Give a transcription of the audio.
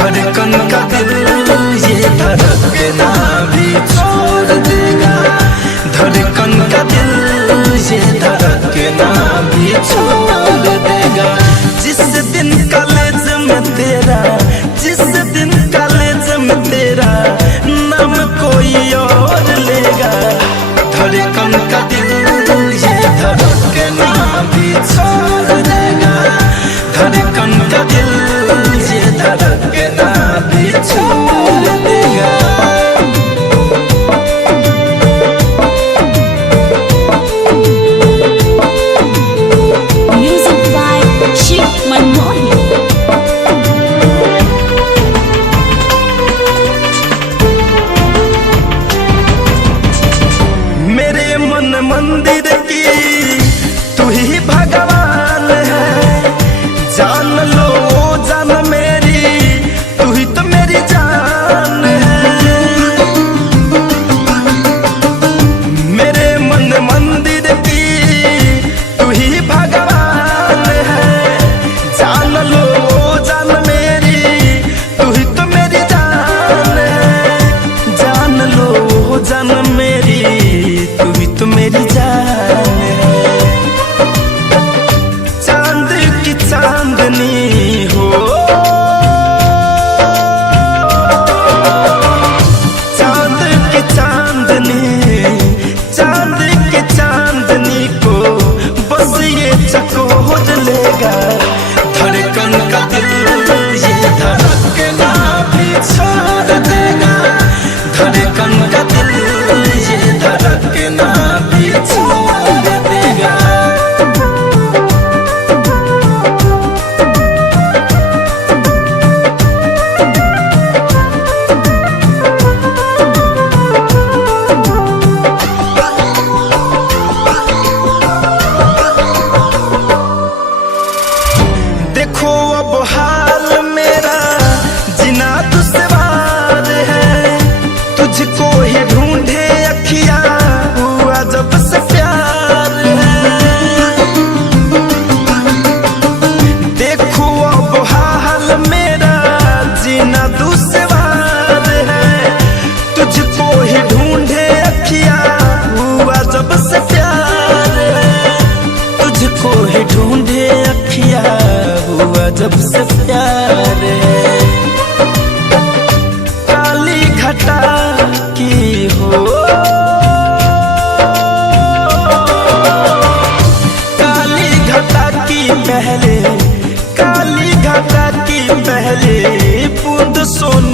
धड़कन का दिल ये धड़कना भी छोड़ देगा, धड़कन का दिल ये धड़कना भी छोड़ देगा। जिस दिन कॉलेज में तेरा, जिस दिन कॉलेज में तेरा नाम कोई और लेगा, धड़कन का दिल ये धड़कना भी छोड़ देगा, धड़कन का दिल ये धड़कना भी छोड़ देगा। Music by Shiv Manmohan. मेरे मन मंदिर की तू ही भगवान है, जान लो जान मेरी, तू ही तो मेरी जान है। मेरे मन मंदिर की तू ही भगवान है, जान लो जान मेरी, तू ही तो मेरी जान है। जान लो जान मेरी, तू ही तो मेरी जान है। चांद की चांदनी हो, चांद की चांदनी, चांद की चांदनी को बस ये चकोर लेगा, धड़कन का दिल ये धड़कना भी छोड़ देगा, धड़कन का दिल ये धड़कना भी छोड़ देगा। देखो अब हाल मेरा जीना दुश्वार है, तुझको ही ढूंढे अखिया हुआ जब से प्यार है। देखो अब हाल मेरा जीना दुश्वार है, तुझको ही ढूंढे अखिया हुआ जब से प्यार है, तुझको ही ढूंढे अखिया हुआ जब से प्यार है। काली घटा की हो, काली घटा की पहले, काली घटा की पहले बूंद सोने